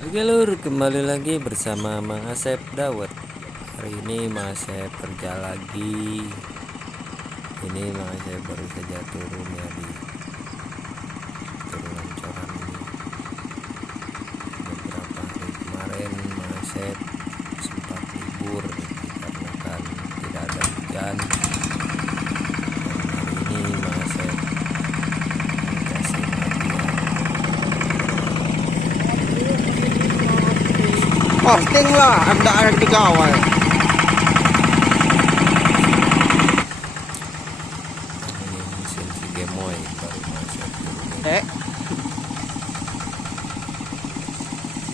Oke lur, kembali lagi bersama Mang Asep Dawet. Hari ini Mang Asep kerja lagi. Ini Mang Asep baru saja turun ya di turunan coran ini. Beberapa hari kemarin Mang Asep sempat libur dikarenakan tidak ada hujan. Dan hari ini Mang Asep kasih lagi ya. Posting lah, ada anak dikawal. Ini mesin si Gemoy baru Mang Asep turunin.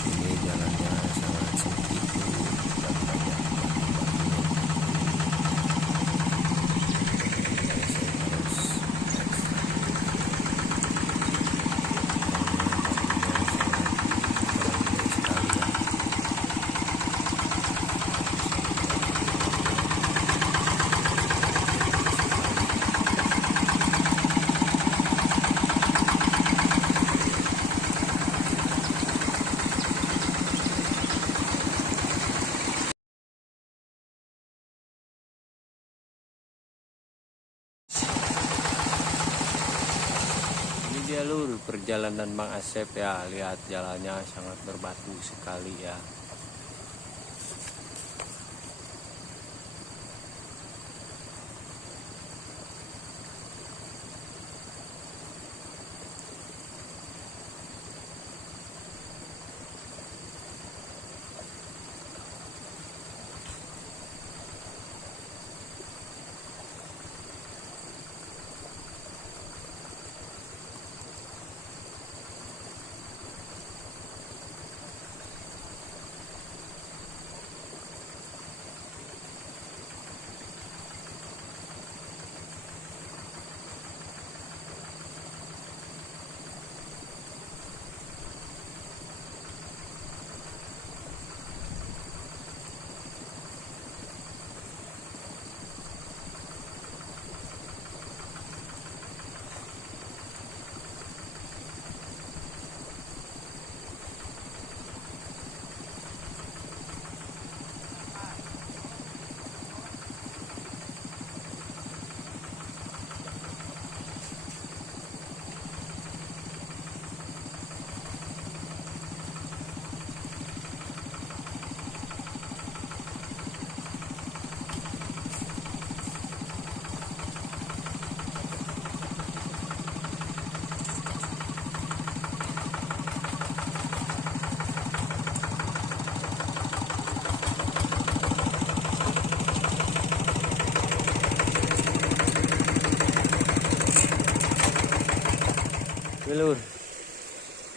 Ini jalannya sangat sempit dan banyak batu-batunya. Saya harus ekstra batunya sangat berandai sekali ya. Ini dia lur perjalanan Mang Asep ya, lihat jalannya sangat berbatu sekali ya. Oke lur,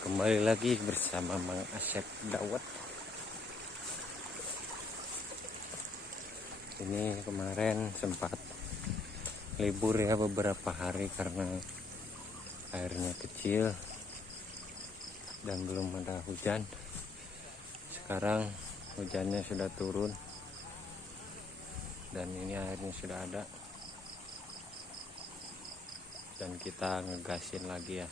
kembali lagi bersama Mang Asep Dawet. Ini kemarin sempat libur ya beberapa hari karena airnya kecil dan belum ada hujan. Sekarang hujannya sudah turun dan ini airnya sudah ada, dan kita ngegasin lagi ya.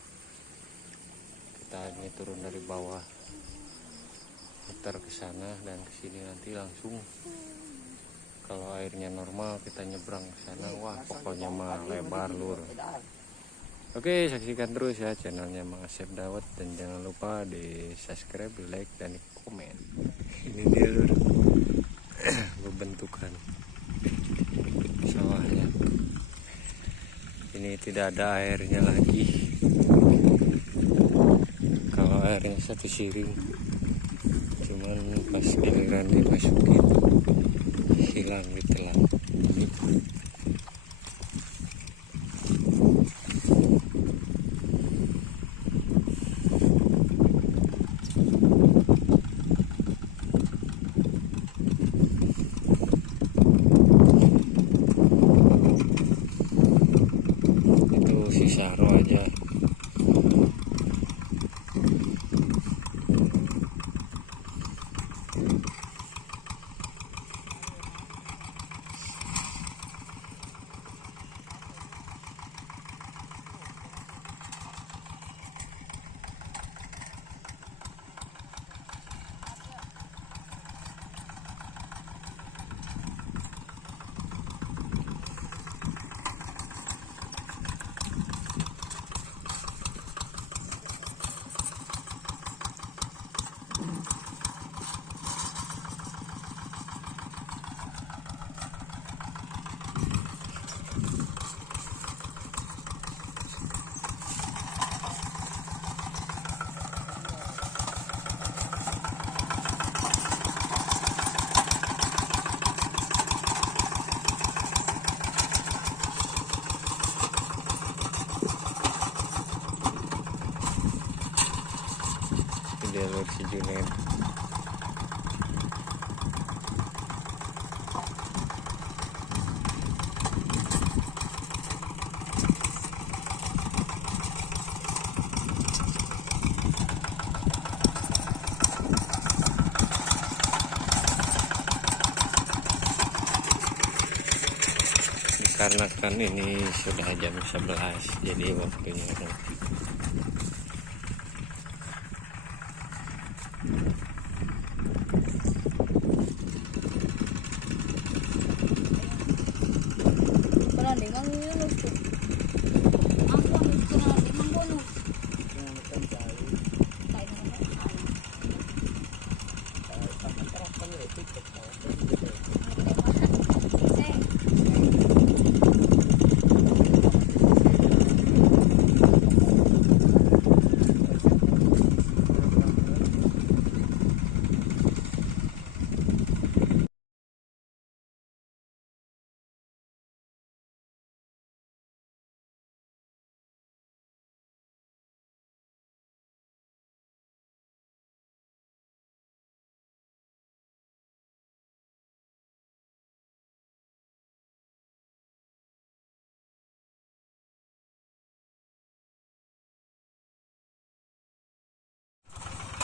Kita ini turun dari bawah, muter ke sana dan ke sini, nanti langsung kalau airnya normal kita nyebrang ke sana. Wah, pokoknya mah lebar lur. Oke, saksikan terus ya channelnya Mang Asep Dawet, dan jangan lupa di subscribe, di like, dan di komen. Ini dia lur pembentukan sawahnya. Ini tidak ada airnya lagi. Kalau airnya satu siring, cuman pas giliran dimasukin hilang ditelan. Itu sisa roh aja. Junet. Dikarenakan ini sudah jam 11, jadi waktunya ngopi.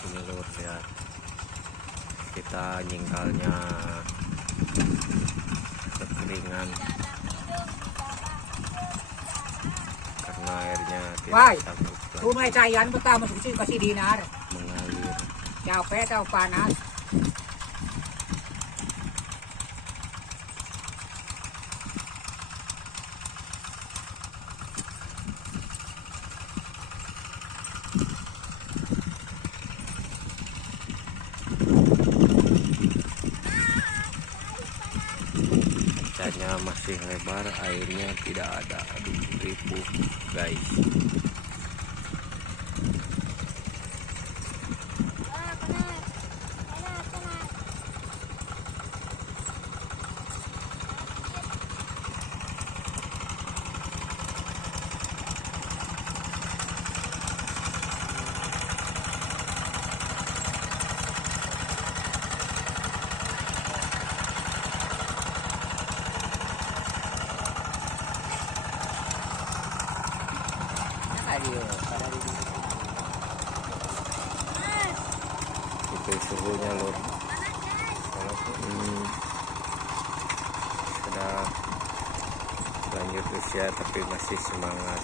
Ini lur, lihat kita nyingkalnya kekeringan karena airnya tidak sanggup Tunai cairan pertama masuk kasih dinar. mengalir. Capek atau panas? Kacanya masih lebar, airnya tidak ada. Aduh, ripuh guys. Itu suhunya lur. Walaupun sudah lanjut usia tapi masih semangat.